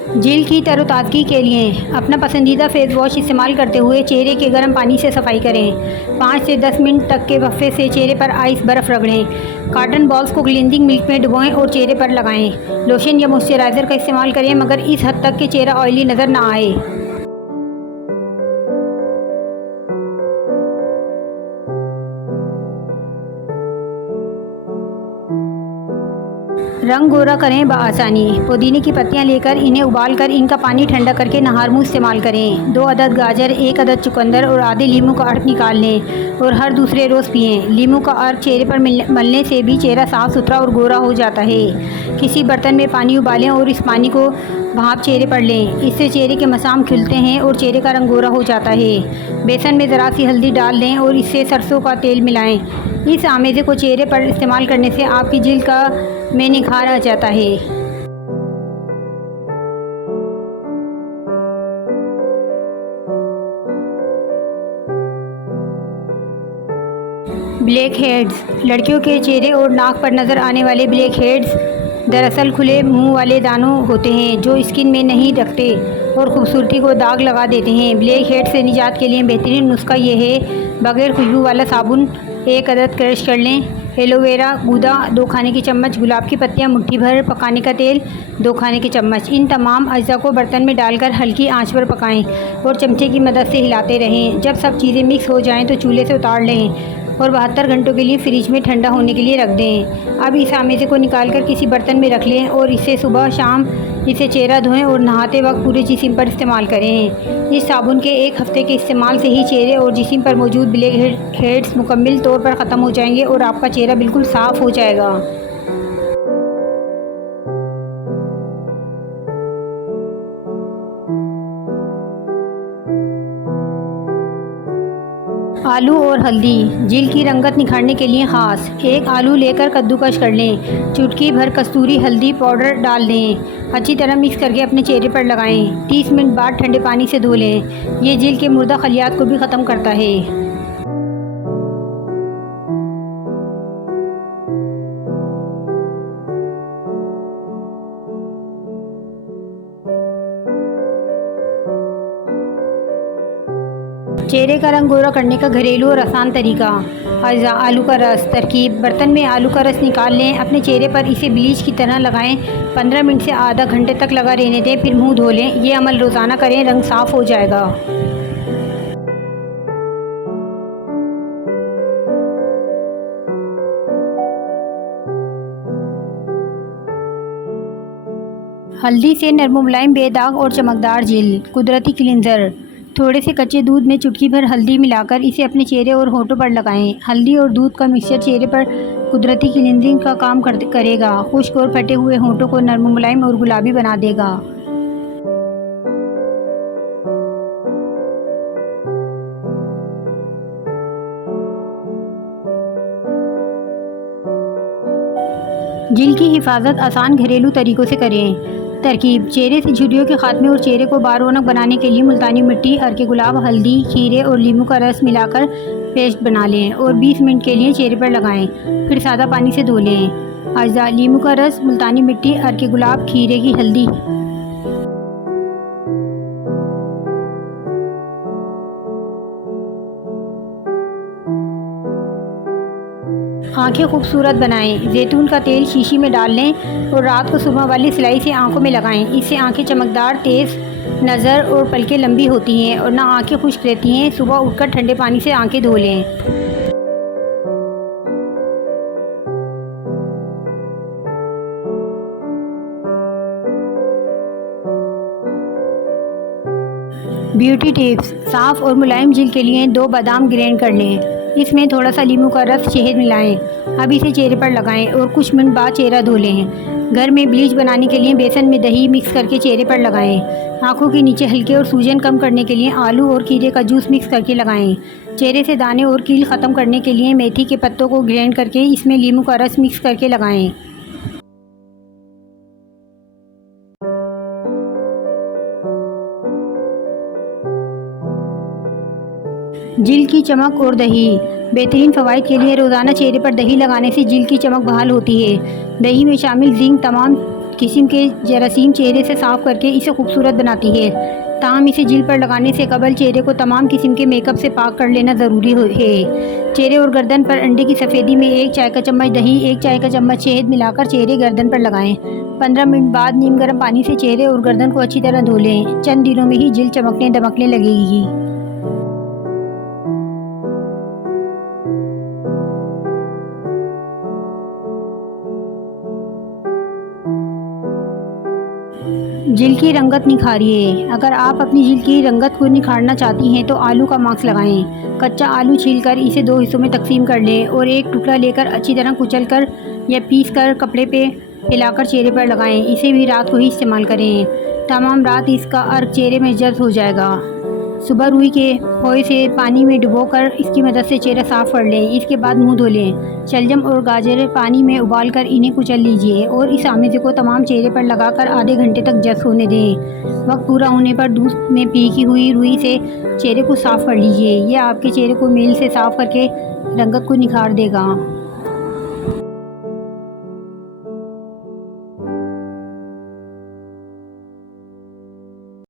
Jail की तरोताज़गी के लिए अपना पसंदीदा फेस वॉश इस्तेमाल करते हुए चेहरे के गर्म पानी से सफाई करें। 5 से 10 मिनट तक के वक्फे से चेहरे पर आइस बर्फ़ रगड़ें। कॉटन बॉल्स को क्लींजिंग मिल्क में डुबोएं और चेहरे पर लगाएं। लोशन या मॉइस्चराइज़र का इस्तेमाल करें, मगर इस हद तक कि चेहरा ऑयली नज़र ना आए। रंग गोरा करें बआसानी। पुदीने की पत्तियां लेकर इन्हें उबालकर इनका पानी ठंडा करके नहार मुंह इस्तेमाल करें। 2 अदद गाजर, 1 अदद चुकंदर और आधे लीमू का अर्क निकाल लें और हर दूसरे रोज़ पिएं। लीमू का अर्क चेहरे पर मलने से भी चेहरा साफ़ सुथरा और गोरा हो जाता है। किसी बर्तन में पानी उबालें और इस पानी को भाप चेहरे पर लें। इससे चेहरे के मसाम खिलते हैं और चेहरे का रंग गोरा हो जाता है। बेसन में ज़रा सी हल्दी डाल दें और इससे सरसों का तेल मिलाएं। इस आमेज़े को चेहरे पर इस्तेमाल करने से आपकी जिल्द का में निखार आ जाता है। Black heads. लड़कियों के चेहरे और नाक पर नज़र आने वाले ब्लैक हेड्स दरअसल खुले मुंह वाले दानों होते हैं जो स्किन में नहीं रखते और खूबसूरती को दाग लगा देते हैं। ब्लैक हेड्स से निजात के लिए बेहतरीन नुस्खा ये है, बगैर खुशबू वाला साबुन 1 अदद क्रश कर लें। एलोवेरा गूदा 2 खाने की चम्मच, गुलाब की पत्तियां मुट्ठी भर, पकाने का तेल 2 खाने की चम्मच। इन तमाम अज्जा को बर्तन में डालकर हल्की आंच पर पकाएं और चमचे की मदद से हिलाते रहें। जब सब चीज़ें मिक्स हो जाएं तो चूल्हे से उतार लें और 72 घंटों के लिए फ्रिज में ठंडा होने के लिए रख दें। अब इस आमेज़े को निकालकर किसी बर्तन में रख लें और इससे सुबह शाम इसे चेहरा धोएं और नहाते वक्त पूरे जिस्म पर इस्तेमाल करें। इस साबुन के 1 हफ्ते के इस्तेमाल से ही चेहरे और जिस्म पर मौजूद ब्लैक हेड्स मुकम्मल तौर पर ख़त्म हो जाएंगे और आपका चेहरा बिल्कुल साफ़ हो जाएगा। आलू और हल्दी। जिल्द की रंगत निखारने के लिए ख़ास। 1 आलू लेकर कद्दूकस कर लें। चुटकी भर कस्तूरी हल्दी पाउडर डाल दें। अच्छी तरह मिक्स करके अपने चेहरे पर लगाएं। 30 मिनट बाद ठंडे पानी से धो लें। ये जिल्द के मुर्दा खलियात को भी ख़त्म करता है। चेहरे का रंग गोरा करने का घरेलू और आसान तरीका। अज़ा आलू का रस। तरकीब: बर्तन में आलू का रस निकाल लें, अपने चेहरे पर इसे ब्लीच की तरह लगाएं। 15 मिनट से आधा घंटे तक लगा रहने दें, फिर मुंह धो लें। ये अमल रोज़ाना करें, रंग साफ़ हो जाएगा। हल्दी से नरम मुलायम बेदाग और चमकदार जिल्द। कुदरती क्लींजर। थोड़े से कच्चे दूध में चुटकी भर हल्दी मिलाकर इसे अपने चेहरे और होठों पर लगाएं। हल्दी और दूध का मिक्सचर चेहरे पर कुदरती क्लींजिंग का काम करेगा। खुश्क और फटे हुए होठों को नरम मुलायम और गुलाबी बना देगा। जिल्द की हिफाजत आसान घरेलू तरीकों से करें। तरकीब: चेहरे से झुर्रियों के खात्मे और चेहरे को बार रौनक बनाने के लिए मुल्तानी मिट्टी, अर्के गुलाब, हल्दी, खीरे और लीमू का रस मिलाकर पेस्ट बना लें और 20 मिनट के लिए चेहरे पर लगाएं। फिर सादा पानी से धो लें। अज्जा: लीमू का रस, मुल्तानी मिट्टी, अर्के गुलाब, खीरे की हल्दी। आंखें खूबसूरत बनाएं। जैतून का तेल शीशी में डाल लें और रात को सुबह वाली सिलाई से आंखों में लगाएं। इससे आंखें चमकदार, तेज़ नज़र और पलकें लंबी होती हैं और ना आंखें खुश्क रहती हैं। सुबह उठकर ठंडे पानी से आंखें धो लें। ब्यूटी टिप्स: साफ़ और मुलायम जिल्द के लिए 2 बादाम ग्राइंड कर लें। इसमें थोड़ा सा लीमू का रस, शहद मिलाएं। अब इसे चेहरे पर लगाएं और कुछ मिनट बाद चेहरा धो लें। घर में ब्लीच बनाने के लिए बेसन में दही मिक्स करके चेहरे पर लगाएं। आंखों के नीचे हल्के और सूजन कम करने के लिए आलू और खीरे का जूस मिक्स करके लगाएं। चेहरे से दाने और कील ख़त्म करने के लिए मेथी के पत्तों को ग्राइंड करके इसमें लीमू का रस मिक्स करके लगाएं। जिल्द की चमक और दही। बेहतरीन फ़वाइद के लिए रोज़ाना चेहरे पर दही लगाने से जिल्द की चमक बहाल होती है। दही में शामिल जिंक तमाम किस्म के जरासीम चेहरे से साफ़ करके इसे खूबसूरत बनाती है। ताहम इसे जिल्द पर लगाने से कबल चेहरे को तमाम किस्म के मेकअप से पाक कर लेना ज़रूरी है। चेहरे और गर्दन पर अंडे की सफ़ेदी में 1 चाय का चम्मच दही, 1 चाय का चम्मच शहद मिलाकर चेहरे गर्दन पर लगाएं। 15 मिनट बाद नीम गर्म पानी से चेहरे और गर्दन को अच्छी तरह धो लें। चंद दिनों में ही जिल्द चमकने दमकने लगेगी। जिल्द की रंगत निखारिए। अगर आप अपनी जिल्द की रंगत को निखारना चाहती हैं तो आलू का मास्क लगाएं। कच्चा आलू छीलकर इसे 2 हिस्सों में तकसीम कर लें और एक टुकड़ा लेकर अच्छी तरह कुचलकर या पीसकर कपड़े पे फैलाकर चेहरे पर लगाएं। इसे भी रात को ही इस्तेमाल करें। तमाम रात इसका अर्क चेहरे में जज्ब हो जाएगा। सुबह रुई के खोए से पानी में डुबोकर इसकी मदद से चेहरा साफ़ कर लें। इसके बाद मुंह धो लें। शलजम और गाजर पानी में उबालकर इन्हें कुचल लीजिए और इस आमेज़े को तमाम चेहरे पर लगाकर आधे घंटे तक जज़्ब होने दें। वक्त पूरा होने पर दूध में पीकी हुई रुई से चेहरे को साफ़ कर लीजिए। यह आपके चेहरे को मेल से साफ़ करके रंगत को निखार देगा।